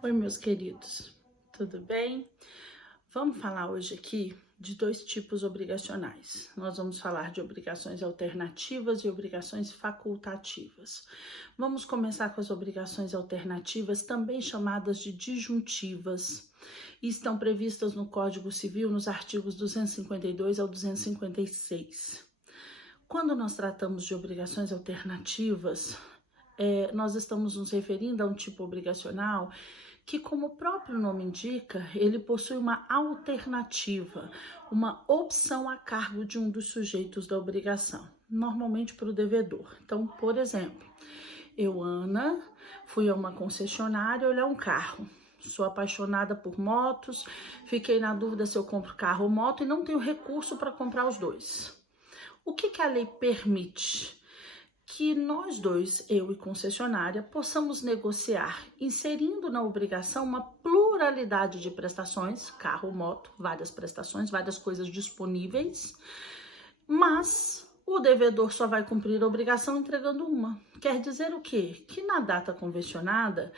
Oi, meus queridos, tudo bem? Vamos falar hoje aqui de dois tipos obrigacionais. Nós vamos falar de obrigações alternativas e obrigações facultativas. Vamos começar com as obrigações alternativas, também chamadas de disjuntivas, e estão previstas no Código Civil nos artigos 252 ao 256. Quando nós tratamos de obrigações alternativas, nós estamos nos referindo a um tipo obrigacional que, como o próprio nome indica, ele possui uma alternativa, uma opção a cargo de um dos sujeitos da obrigação, normalmente para o devedor. Então, por exemplo, eu, Ana, fui a uma concessionária olhar um carro. Sou apaixonada por motos, fiquei na dúvida se eu compro carro ou moto e não tenho recurso para comprar os dois. O que a lei permite? Que nós dois, eu e concessionária, possamos negociar, inserindo na obrigação uma pluralidade de prestações, carro, moto, várias prestações, várias coisas disponíveis, mas o devedor só vai cumprir a obrigação entregando uma. Quer dizer o quê? Que na data convencionada,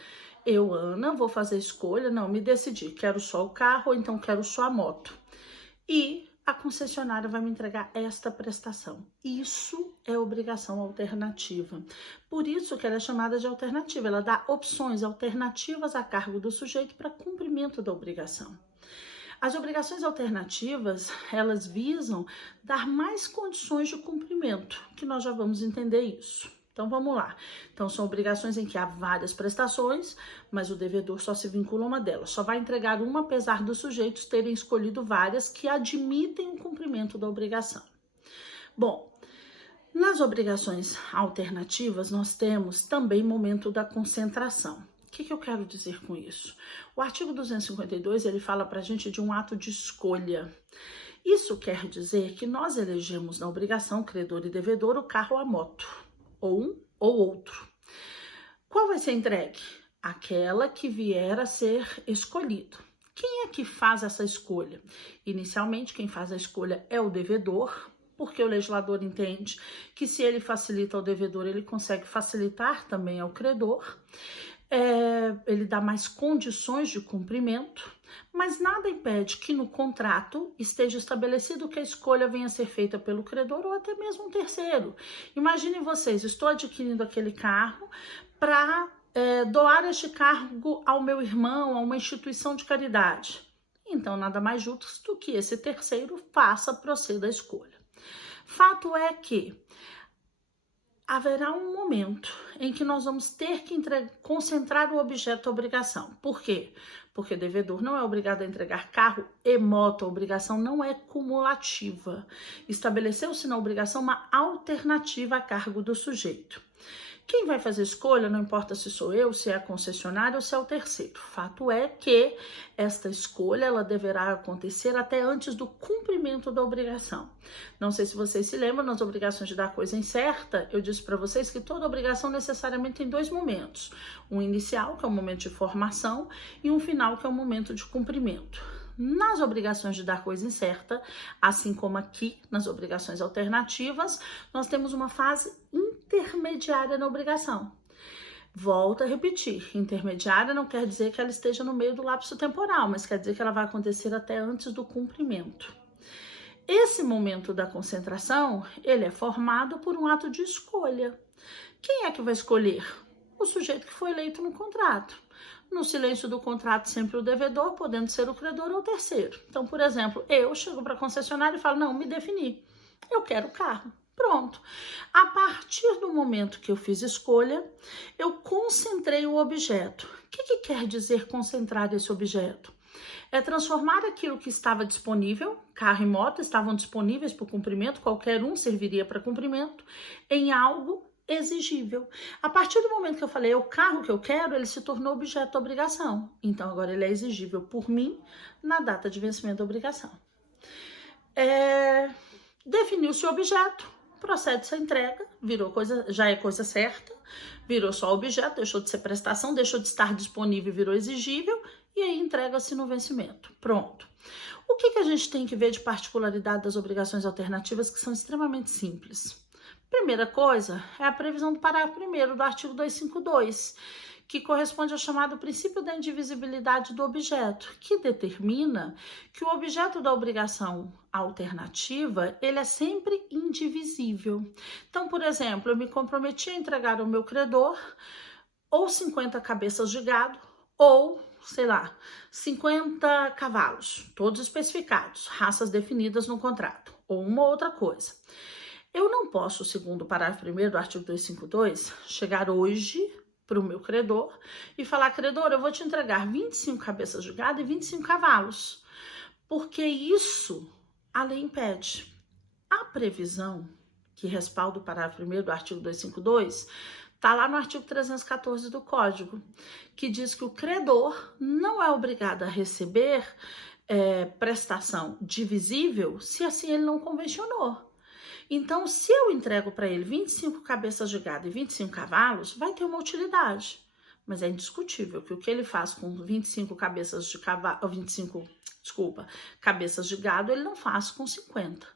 eu, Ana, vou fazer escolha, não, me decidi, quero só o carro ou então quero só a moto. E a concessionária vai me entregar esta prestação. Isso é obrigação alternativa. Por isso que ela é chamada de alternativa. Ela dá opções alternativas a cargo do sujeito para cumprimento da obrigação. As obrigações alternativas, elas visam dar mais condições de cumprimento, que nós já vamos entender isso. Então, vamos lá. Então, são obrigações em que há várias prestações, mas o devedor só se vincula a uma delas. Só vai entregar uma, apesar dos sujeitos terem escolhido várias que admitem o cumprimento da obrigação. Bom, nas obrigações alternativas, nós temos também momento da concentração. O que eu quero dizer com isso? O artigo 252, ele fala para a gente de um ato de escolha. Isso quer dizer que nós elegemos na obrigação, credor e devedor, o carro ou a moto, ou um ou outro. Qual vai ser entregue? Aquela que vier a ser escolhido. Quem é que faz essa escolha? Inicialmente, quem faz a escolha é o devedor, porque o legislador entende que se ele facilita ao devedor, ele consegue facilitar também ao credor. Ele dá mais condições de cumprimento, mas nada impede que no contrato esteja estabelecido que a escolha venha a ser feita pelo credor ou até mesmo um terceiro. Imaginem vocês, estou adquirindo aquele carro para doar este cargo ao meu irmão, a uma instituição de caridade. Então, nada mais justo que esse terceiro proceda a escolha. Fato é que haverá um momento em que nós vamos ter que concentrar o objeto da obrigação. Por quê? Porque o devedor não é obrigado a entregar carro e moto, a obrigação não é cumulativa. Estabeleceu-se na obrigação uma alternativa a cargo do sujeito. Quem vai fazer escolha, não importa se sou eu, se é a concessionária ou se é o terceiro. Fato é que esta escolha ela deverá acontecer até antes do cumprimento da obrigação. Não sei se vocês se lembram, nas obrigações de dar coisa incerta, eu disse para vocês que toda obrigação necessariamente tem dois momentos. Um inicial, que é o momento de formação, e um final, que é o momento de cumprimento. Nas obrigações de dar coisa incerta, assim como aqui nas obrigações alternativas, nós temos uma fase intermediária na obrigação. Volto a repetir, intermediária não quer dizer que ela esteja no meio do lapso temporal, mas quer dizer que ela vai acontecer até antes do cumprimento. Esse momento da concentração, ele é formado por um ato de escolha. Quem é que vai escolher? O sujeito que foi eleito no contrato. No silêncio do contrato, sempre o devedor, podendo ser o credor ou o terceiro. Então, por exemplo, eu chego para a concessionária e falo, não, me defini, eu quero o carro. Pronto. A partir do momento que eu fiz escolha, eu concentrei o objeto. O que quer dizer concentrar esse objeto? É transformar aquilo que estava disponível, carro e moto estavam disponíveis para o cumprimento, qualquer um serviria para cumprimento, em algo exigível. A partir do momento que eu falei, é o carro que eu quero, ele se tornou objeto da obrigação. Então, agora ele é exigível por mim na data de vencimento da obrigação. Definiu-se o objeto, procede-se a entrega, virou coisa, já é coisa certa, virou só objeto, deixou de ser prestação, deixou de estar disponível, virou exigível, e aí entrega-se no vencimento. Pronto. O que a gente tem que ver de particularidade das obrigações alternativas que são extremamente simples? Primeira coisa é a previsão do parágrafo 1º do artigo 252, que corresponde ao chamado princípio da indivisibilidade do objeto, que determina que o objeto da obrigação alternativa, ele é sempre indivisível. Então, por exemplo, eu me comprometi a entregar ao meu credor ou 50 cabeças de gado, ou, sei lá, 50 cavalos, todos especificados, raças definidas no contrato, ou uma outra coisa. Eu não posso, segundo o parágrafo 1º do artigo 252, chegar hoje para o meu credor e falar: credor, eu vou te entregar 25 cabeças de gado e 25 cavalos, porque isso a lei impede. A previsão que respalda o parágrafo 1º do artigo 252 está lá no artigo 314 do Código, que diz que o credor não é obrigado a receber prestação divisível se assim ele não convencionou. Então, se eu entrego para ele 25 cabeças de gado e 25 cavalos, vai ter uma utilidade. Mas é indiscutível que o que ele faz com 25 cabeças de cabeças de gado, ele não faz com 50.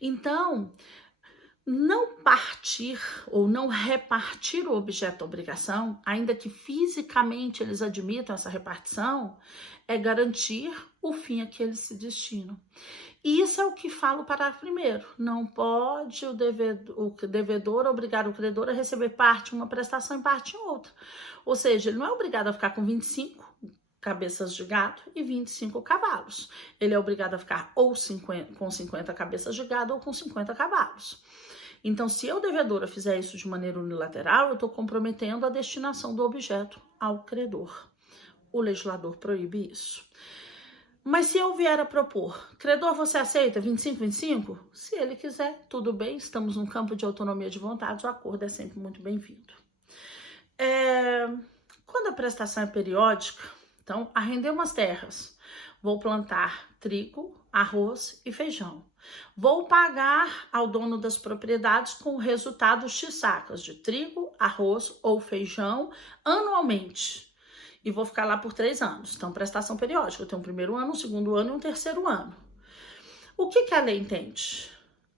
Então, não partir ou não repartir o objeto da obrigação, ainda que fisicamente eles admitam essa repartição, é garantir o fim a que eles se destinam. E isso é o que fala o parágrafo 1º. Não pode o devedor obrigar o credor a receber parte em uma prestação e parte em outra. Ou seja, ele não é obrigado a ficar com 25 cabeças de gado e 25 cavalos. Ele é obrigado a ficar ou com 50 cabeças de gado ou com 50 cavalos. Então, se eu, devedora, fizer isso de maneira unilateral, eu estou comprometendo a destinação do objeto ao credor. O legislador proíbe isso. Mas se eu vier a propor: credor, você aceita 25? Se ele quiser, tudo bem, estamos num campo de autonomia de vontade, o acordo é sempre muito bem-vindo. Quando a prestação é periódica, então, arrendei umas terras, vou plantar trigo, arroz e feijão. Vou pagar ao dono das propriedades com o resultado X sacas de trigo, arroz ou feijão anualmente. E vou ficar lá por 3 anos. Então, prestação periódica. Eu tenho um primeiro ano, um segundo ano e um terceiro ano. O que a lei entende?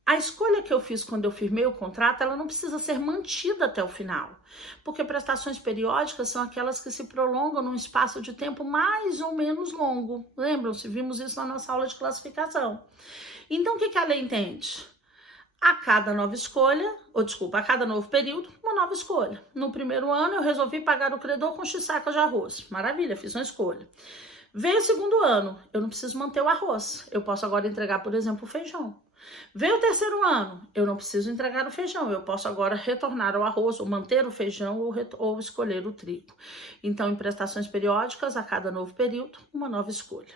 A escolha que eu fiz quando eu firmei o contrato, ela não precisa ser mantida até o final. Porque prestações periódicas são aquelas que se prolongam num espaço de tempo mais ou menos longo. Lembram-se? Vimos isso na nossa aula de classificação. Então, o que a lei entende? A cada novo período, uma nova escolha. No primeiro ano, eu resolvi pagar o credor com X sacas de arroz. Maravilha, fiz uma escolha. Veio o segundo ano, eu não preciso manter o arroz. Eu posso agora entregar, por exemplo, o feijão. Veio o terceiro ano, eu não preciso entregar o feijão. Eu posso agora retornar ao arroz, ou manter o feijão, ou escolher o trigo. Então, em prestações periódicas, a cada novo período, uma nova escolha.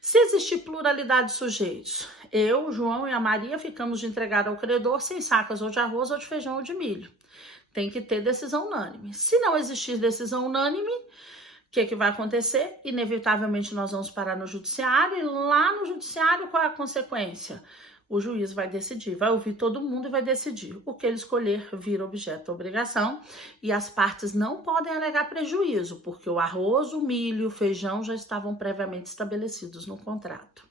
Se existir pluralidade de sujeitos, eu, João e a Maria ficamos de entregar ao credor 100 sacas ou de arroz, ou de feijão ou de milho. Tem que ter decisão unânime. Se não existir decisão unânime, o que vai acontecer? Inevitavelmente nós vamos parar no judiciário, e lá no judiciário qual é a consequência? O juiz vai decidir, vai ouvir todo mundo e vai decidir. O que ele escolher vira objeto da obrigação, e as partes não podem alegar prejuízo, porque o arroz, o milho e o feijão já estavam previamente estabelecidos no contrato.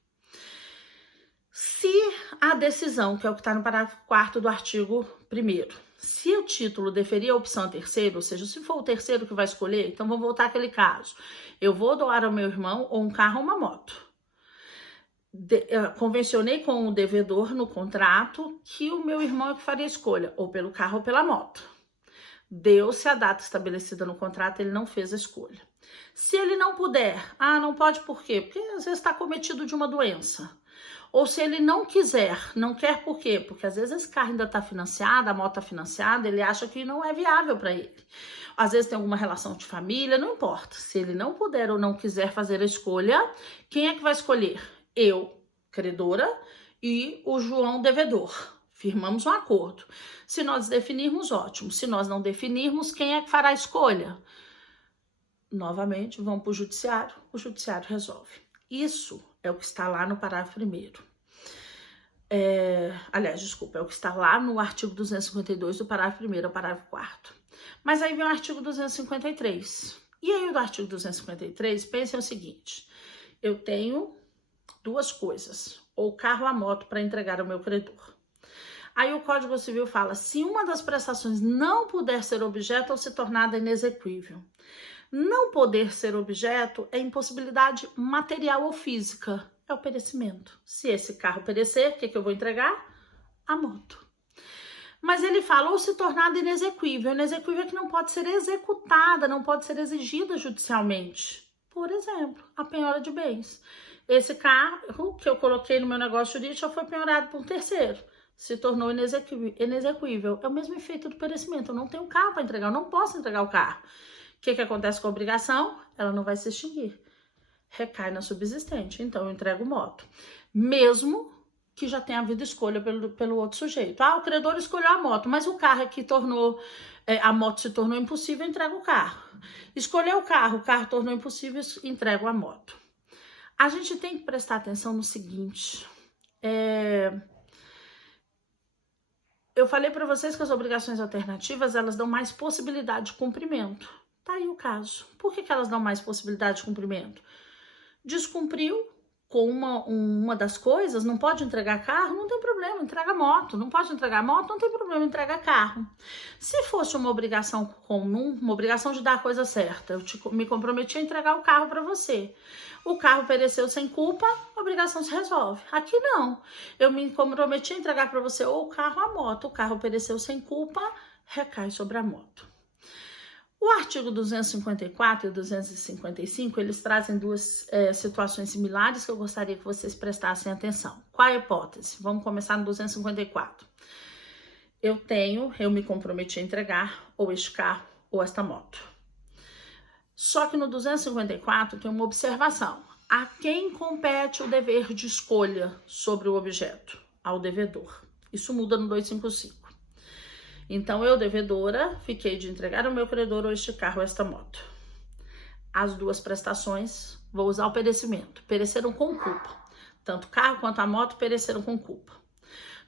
Se a decisão, que é o que está no parágrafo 4º do artigo 1º, se o título deferir a opção terceiro, ou seja, se for o terceiro que vai escolher, então vamos voltar àquele caso. Eu vou doar ao meu irmão ou um carro ou uma moto. Convencionei com o devedor no contrato que o meu irmão é que faria a escolha, ou pelo carro ou pela moto. Deu-se a data estabelecida no contrato, ele não fez a escolha. Se ele não puder, não pode por quê? Porque às vezes está cometido de uma doença. Ou se ele não quiser, não quer por quê? Porque às vezes esse carro ainda está financiado, a moto está financiada, ele acha que não é viável para ele. Às vezes tem alguma relação de família, não importa. Se ele não puder ou não quiser fazer a escolha, quem é que vai escolher? Eu, credora, e o João, devedor. Firmamos um acordo. Se nós definirmos, ótimo. Se nós não definirmos, quem é que fará a escolha? Novamente, vamos para o judiciário resolve. Isso é o que está lá no parágrafo 1º. É o que está lá no artigo 252 do parágrafo 1º ao parágrafo 4º. Mas aí vem o artigo 253. E aí o artigo 253, pensem o seguinte: eu tenho 2 coisas, ou carro ou a moto para entregar ao meu credor. Aí o Código Civil fala, se uma das prestações não puder ser objeto ou se tornada inexequível. Não poder ser objeto é impossibilidade material ou física, é o perecimento. Se esse carro perecer, o que eu vou entregar? A moto. Mas ele fala, ou se tornada inexequível. Inexequível é que não pode ser executada, não pode ser exigida judicialmente. Por exemplo, a penhora de bens. Esse carro que eu coloquei no meu negócio jurídico já foi penhorado por um terceiro. Se tornou inexequível. É o mesmo efeito do perecimento. Eu não tenho carro para entregar, eu não posso entregar o carro. O que acontece com a obrigação? Ela não vai se extinguir. Recai na subsistente. Então, eu entrego moto. Mesmo que já tenha havido escolha pelo outro sujeito. Ah, o credor escolheu a moto, mas o carro que a moto se tornou impossível, eu entrego o carro. Escolheu o carro tornou impossível, entrego a moto. A gente tem que prestar atenção no seguinte. Eu falei para vocês que as obrigações alternativas, elas dão mais possibilidade de cumprimento. Tá aí o caso. Por que elas dão mais possibilidade de cumprimento? Descumpriu com uma das coisas, não pode entregar carro, não tem problema, entrega moto. Não pode entregar moto, não tem problema, entrega carro. Se fosse uma obrigação comum, uma obrigação de dar a coisa certa, eu me comprometi a entregar o carro para você. O carro pereceu sem culpa, a obrigação se resolve. Aqui não. Eu me comprometi a entregar para você ou o carro ou a moto. O carro pereceu sem culpa, recai sobre a moto. O artigo 254 e 255, eles trazem duas situações similares que eu gostaria que vocês prestassem atenção. Qual é a hipótese? Vamos começar no 254. Eu me comprometi a entregar ou este carro ou esta moto. Só que no 254 tem uma observação. A quem compete o dever de escolha sobre o objeto? Ao devedor. Isso muda no 255. Então, eu, devedora, fiquei de entregar ao meu credor ou este carro ou esta moto. As duas prestações, vou usar o perecimento. Pereceram com culpa. Tanto o carro quanto a moto pereceram com culpa.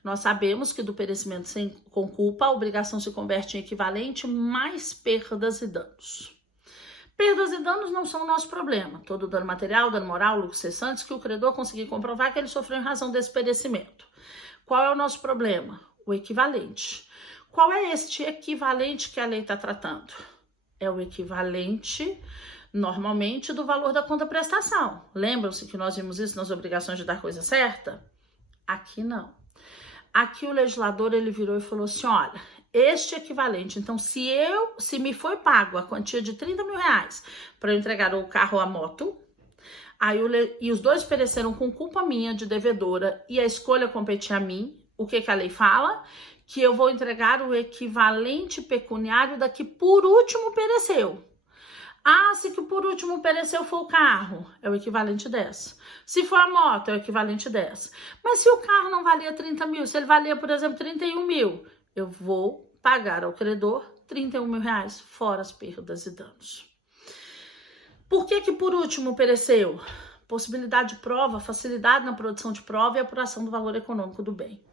Nós sabemos que do perecimento com culpa, a obrigação se converte em equivalente mais perdas e danos. Perdas e danos não são o nosso problema. Todo dano material, dano moral, lucros cessantes, que o credor conseguir comprovar que ele sofreu em razão desse perecimento. Qual é o nosso problema? O equivalente. Qual é este equivalente que a lei está tratando? É o equivalente, normalmente, do valor da contraprestação. Lembram-se que nós vimos isso nas obrigações de dar coisa certa? Aqui não. Aqui o legislador, ele virou e falou assim, olha, este equivalente, então se me foi pago a quantia de 30 mil reais para eu entregar o carro ou a moto, e os dois pereceram com culpa minha de devedora e a escolha competia a mim, o que a lei fala? Que eu vou entregar o equivalente pecuniário da que por último pereceu. Ah, se que por último pereceu foi o carro, é o equivalente dessa. Se for a moto, é o equivalente dessa. Mas se o carro não valia 30 mil, se ele valia, por exemplo, 31 mil, eu vou pagar ao credor 31 mil reais, fora as perdas e danos. Por que por último pereceu? Possibilidade de prova, facilidade na produção de prova e apuração do valor econômico do bem.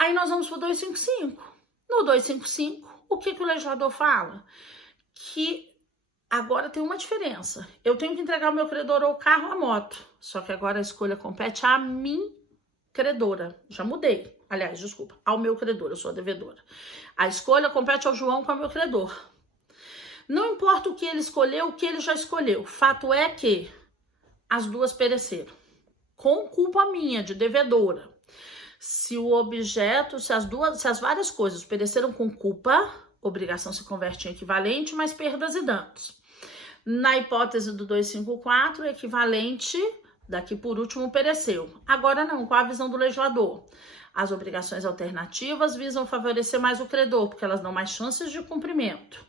Aí nós vamos para o 255. No 255, o que o legislador fala? Que agora tem uma diferença. Eu tenho que entregar ao meu credor ou o carro ou a moto. Só que agora a escolha compete a mim, credora. Já mudei. Aliás, desculpa, ao meu credor, eu sou a devedora. A escolha compete ao João com o meu credor. Não importa o que ele escolheu, o que ele já escolheu. Fato é que as duas pereceram. Com culpa minha, de devedora. Se o objeto, se as várias coisas pereceram com culpa, obrigação se converte em equivalente, mais perdas e danos. Na hipótese do 254, equivalente daqui por último pereceu. Agora não, qual a visão do legislador? As obrigações alternativas visam favorecer mais o credor, porque elas dão mais chances de cumprimento.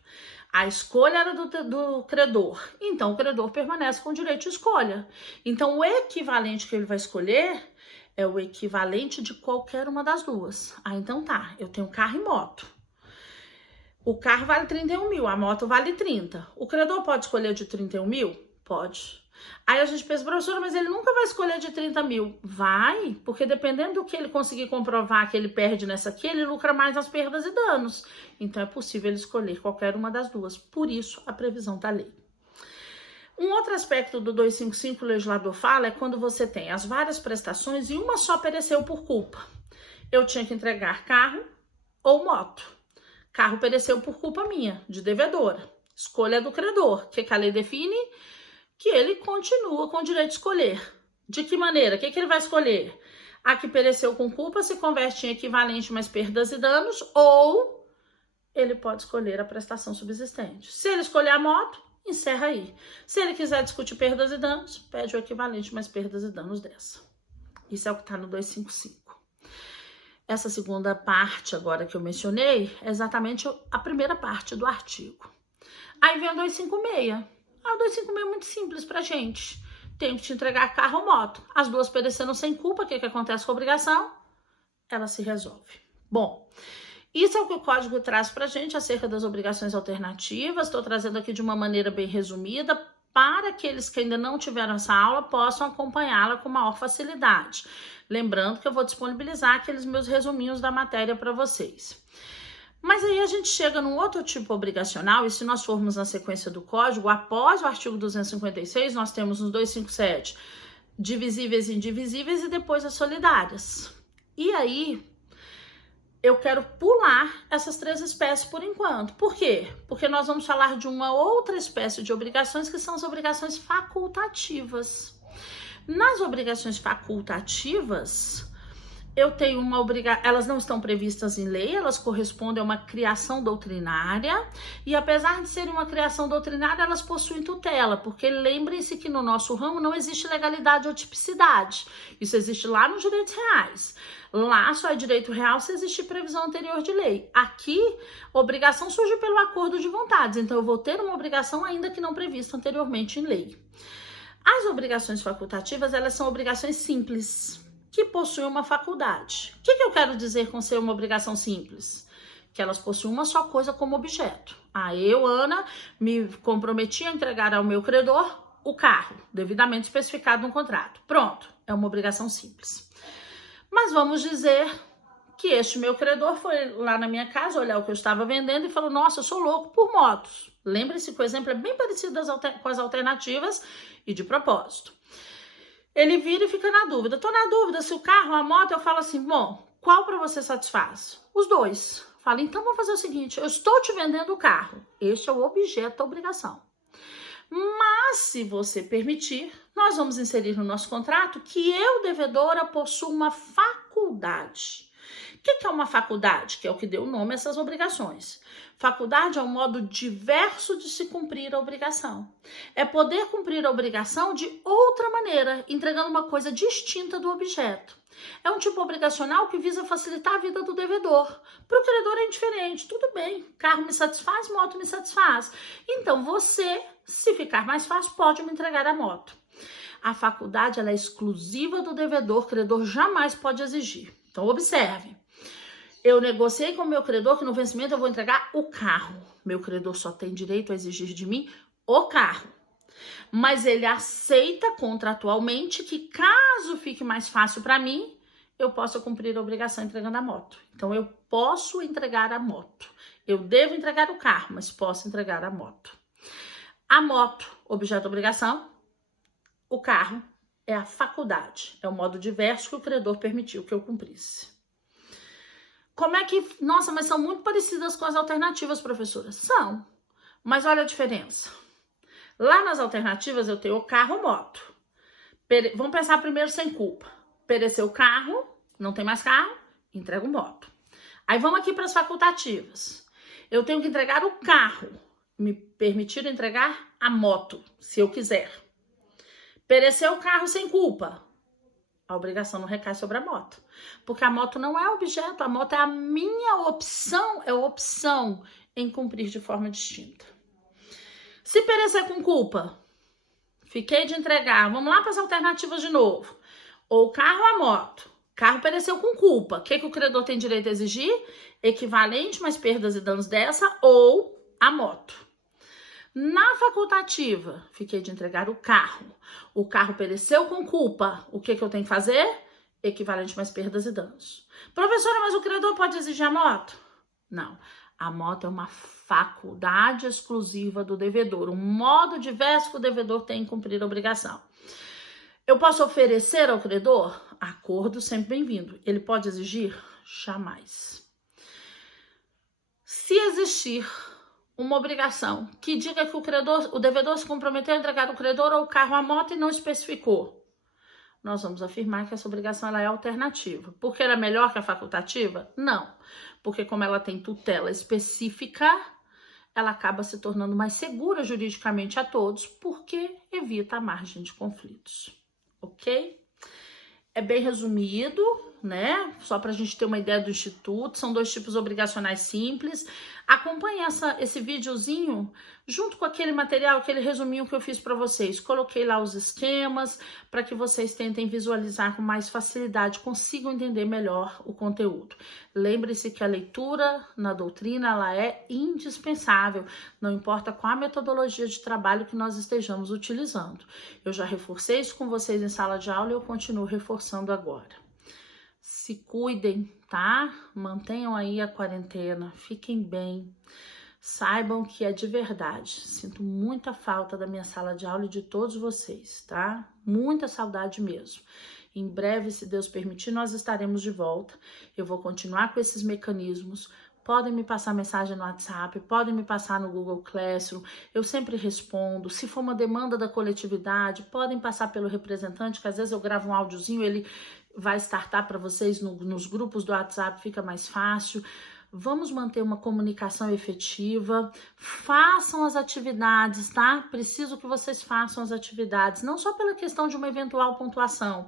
A escolha era do credor, então o credor permanece com o direito de escolha. Então o equivalente que ele vai escolher é o equivalente de qualquer uma das duas. Ah, então tá, eu tenho carro e moto. O carro vale 31 mil, a moto vale 30. O credor pode escolher de 31 mil? Pode. Aí a gente pensa, professora, mas ele nunca vai escolher de 30 mil. Vai, porque dependendo do que ele conseguir comprovar que ele perde nessa aqui, ele lucra mais nas perdas e danos. Então é possível ele escolher qualquer uma das duas. Por isso, a previsão da lei. Um outro aspecto do 255 que o legislador fala é quando você tem as várias prestações e uma só pereceu por culpa. eu tinha que entregar carro ou moto. Carro pereceu por culpa minha, de devedora. Escolha do credor. O que a lei define? Que ele continua com o direito de escolher. De que maneira? O que ele vai escolher? A que pereceu com culpa se converte em equivalente mais perdas e danos, ou ele pode escolher a prestação subsistente. Se ele escolher a moto, encerra aí. Se ele quiser discutir perdas e danos, pede o equivalente mais perdas e danos dessa. Isso é o que está no 255. Essa segunda parte agora que eu mencionei é exatamente a primeira parte do artigo. Aí vem o 256. O 256 é muito simples pra gente. Tenho que te entregar carro ou moto. As duas pereceram sem culpa. O que acontece com a obrigação? Ela se resolve. Bom, isso é o que o código traz pra gente acerca das obrigações alternativas. Estou trazendo aqui de uma maneira bem resumida para aqueles que ainda não tiveram essa aula possam acompanhá-la com maior facilidade. Lembrando que eu vou disponibilizar aqueles meus resuminhos da matéria para vocês. Mas aí a gente chega num outro tipo obrigacional, e se nós formos na sequência do código, após o artigo 256, nós temos nos 257 divisíveis e indivisíveis e depois as solidárias. E aí, eu quero pular essas três espécies por enquanto. Por quê? Porque nós vamos falar de uma outra espécie de obrigações, que são as obrigações facultativas. Nas obrigações facultativas, eu tenho uma obrigação, elas não estão previstas em lei, elas correspondem a uma criação doutrinária, e apesar de serem uma criação doutrinária, elas possuem tutela, porque lembrem-se que no nosso ramo não existe legalidade ou tipicidade. Isso existe lá nos direitos reais. Lá só é direito real se existir previsão anterior de lei. Aqui, obrigação surge pelo acordo de vontades, então eu vou ter uma obrigação ainda que não prevista anteriormente em lei. As obrigações facultativas, elas são obrigações simples, que possuem uma faculdade. O que eu quero dizer com ser uma obrigação simples? Que elas possuem uma só coisa como objeto. Eu, Ana, me comprometi a entregar ao meu credor o carro, devidamente especificado no contrato. Pronto, é uma obrigação simples. Mas vamos dizer que este meu credor foi lá na minha casa olhar o que eu estava vendendo e falou: nossa, eu sou louco por motos. Lembre-se que o exemplo é bem parecido com as alternativas e de propósito. Ele vira e fica na dúvida. Tô na dúvida se o carro ou a moto. Eu falo assim: bom, qual para você satisfaz? Os dois. Fala, então vamos fazer o seguinte: eu estou te vendendo o carro. Este é o objeto da obrigação. Mas, se você permitir, nós vamos inserir no nosso contrato que eu, devedora, possuo uma faculdade. O que é uma faculdade? Que é o que deu nome a essas obrigações. Faculdade é um modo diverso de se cumprir a obrigação. É poder cumprir a obrigação de outra maneira, entregando uma coisa distinta do objeto. É um tipo obrigacional que visa facilitar a vida do devedor. Para o credor é indiferente, tudo bem, carro me satisfaz, moto me satisfaz. Então você, se ficar mais fácil, pode me entregar a moto. A faculdade ela é exclusiva do devedor, o credor jamais pode exigir. Então observe. Eu negociei com o meu credor que no vencimento eu vou entregar o carro. Meu credor só tem direito a exigir de mim o carro. Mas ele aceita contratualmente que caso fique mais fácil para mim, eu possa cumprir a obrigação entregando a moto. Então eu posso entregar a moto. Eu devo entregar o carro, mas posso entregar a moto. A moto, objeto da obrigação. O carro é a faculdade. É o modo diverso que o credor permitiu que eu cumprisse. Como é que... Nossa, mas são muito parecidas com as alternativas, professora. São. Mas olha a diferença. Lá nas alternativas eu tenho o carro ou moto. Vamos pensar primeiro sem culpa. Pereceu o carro, não tem mais carro, entrego moto. Aí vamos aqui para as facultativas. Eu tenho que entregar o carro. Me permitir entregar a moto, se eu quiser. Pereceu o carro sem culpa. A obrigação não recai sobre a moto. Porque a moto não é objeto, a moto é a minha opção, é opção em cumprir de forma distinta. Se perecer com culpa, fiquei de entregar, vamos lá para as alternativas de novo. Ou o carro ou a moto. Carro pereceu com culpa. O que o credor tem direito a exigir? Equivalente mais perdas e danos dessa ou a moto. Na facultativa, fiquei de entregar o carro. O carro pereceu com culpa. O que eu tenho que fazer? Equivalente mais perdas e danos. Professora, mas o credor pode exigir a moto? Não. A moto é uma faculdade exclusiva do devedor. Um modo diverso que o devedor tem em cumprir a obrigação. Eu posso oferecer ao credor? Acordo sempre bem-vindo. Ele pode exigir? jamais. Se existir uma obrigação que diga que o devedor se comprometeu a entregar o credor ou o carro, a moto e não especificou, nós vamos afirmar que essa obrigação ela é alternativa. Porque ela é melhor que a facultativa? Não. Porque como ela tem tutela específica, ela acaba se tornando mais segura juridicamente a todos, porque evita a margem de conflitos. Ok? É bem resumido, né? Só para a gente ter uma ideia do Instituto. São 2 tipos obrigacionais simples. Acompanhe esse videozinho junto com aquele material, aquele resuminho que eu fiz para vocês. Coloquei lá os esquemas para que vocês tentem visualizar com mais facilidade, consigam entender melhor o conteúdo. Lembre-se que a leitura na doutrina ela é indispensável, não importa qual a metodologia de trabalho que nós estejamos utilizando. Eu já reforcei isso com vocês em sala de aula e eu continuo reforçando agora. Se cuidem, tá? Mantenham aí a quarentena, fiquem bem. Saibam que é de verdade. Sinto muita falta da minha sala de aula e de todos vocês, tá? Muita saudade mesmo. Em breve, se Deus permitir, nós estaremos de volta. Eu vou continuar com esses mecanismos. Podem me passar mensagem no WhatsApp, podem me passar no Google Classroom, eu sempre respondo. Se for uma demanda da coletividade, podem passar pelo representante, que às vezes eu gravo um áudiozinho, ele vai startar para vocês nos grupos do WhatsApp, fica mais fácil. Vamos manter uma comunicação efetiva, façam as atividades, tá? Preciso que vocês façam as atividades, não só pela questão de uma eventual pontuação,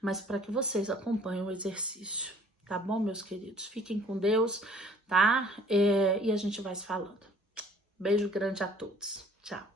mas para que vocês acompanhem o exercício, tá bom, meus queridos? Fiquem com Deus, tá? E a gente vai se falando. Beijo grande a todos. Tchau.